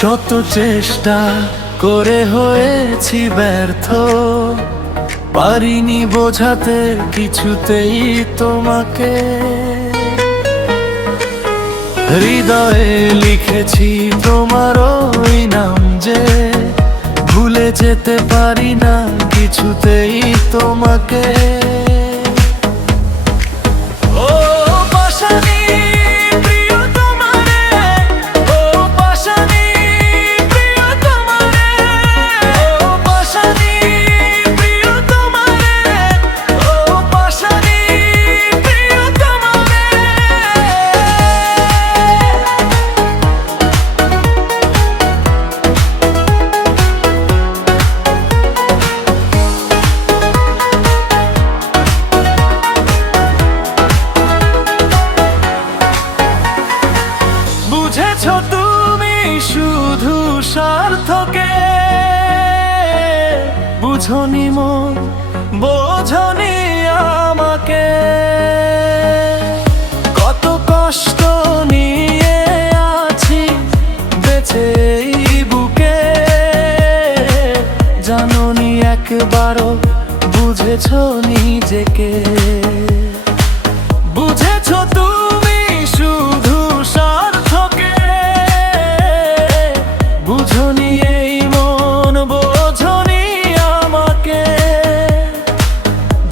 শত চেষ্টা করে হয়েছি ব্যর্থ, পারিনি বোঝাতে কিছুতেই তোমাকে। হৃদয়ে লিখেছি তোমার ওই নাম যে, ভুলে যেতে পারি না কিছুতেই তোমাকে। বুঝেছো তুমি শুধু স্বার্থকে, বুঝনি মন, বোঝনি আমাকে। কত কষ্ট নিয়ে আছি বেঁচে এই বুকে, জানোনি একবারও বুঝেছো নিজেকে। বুঝেছো তুমি শুধু স্বার্থকে, বুঝনি এই মন, বোঝনি আমাকে।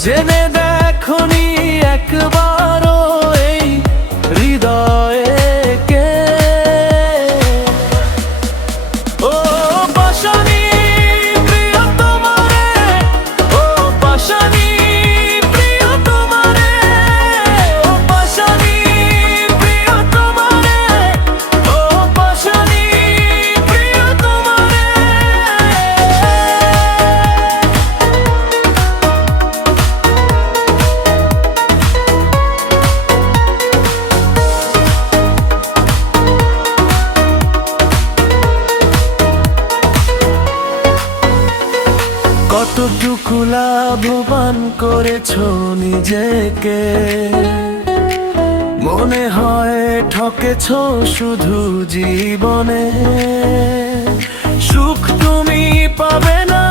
জেনে দেখোনি একবারও এই হৃদয়কে। ও পাশানি প্রিয় তোমারে, ও পাশানি প্রিয় তোমারে, ও পাশানি প্রিয় তোমারে, ও পাশানি প্রিয় তোমারে। কতটুকু লাভবান করেছো নিজেকে, মনে হয় ঠকেছো শুধু জীবনে। সুখ তুমি পাবে না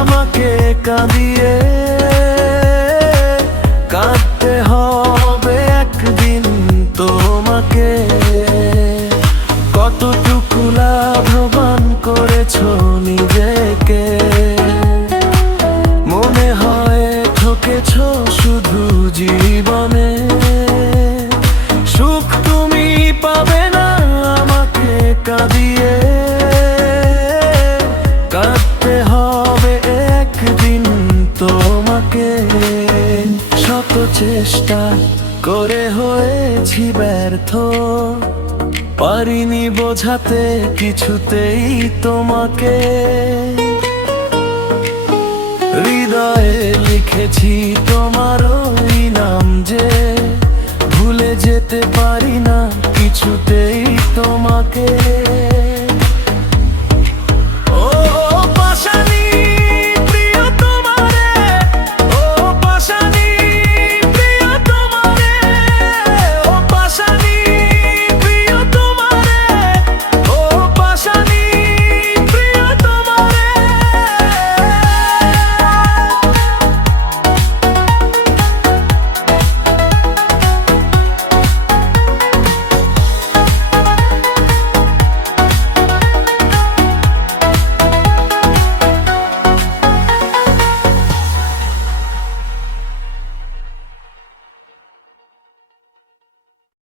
আমাকে কাঁদিয়ে, কাঁদতে হবে একদিন তোমাকে। কতটুকু লাভবান করেছো নিজেকে, মনে হয় ঠকেছো শুধু জীবনে। সুখ তুমি পাবে না আমাকে কাঁদিয়ে, কাঁদতে হবে একদিন তোমাকে। শত চেষ্টা করে হয়েছি ব্যর্থ, পারিনি বোঝাতে কিছুতেই তোমাকে। হৃদয়ে লিখেছি তোমার ওই নাম যে, ভুলে যেতে পারি না কিছুতেই তোমাকে।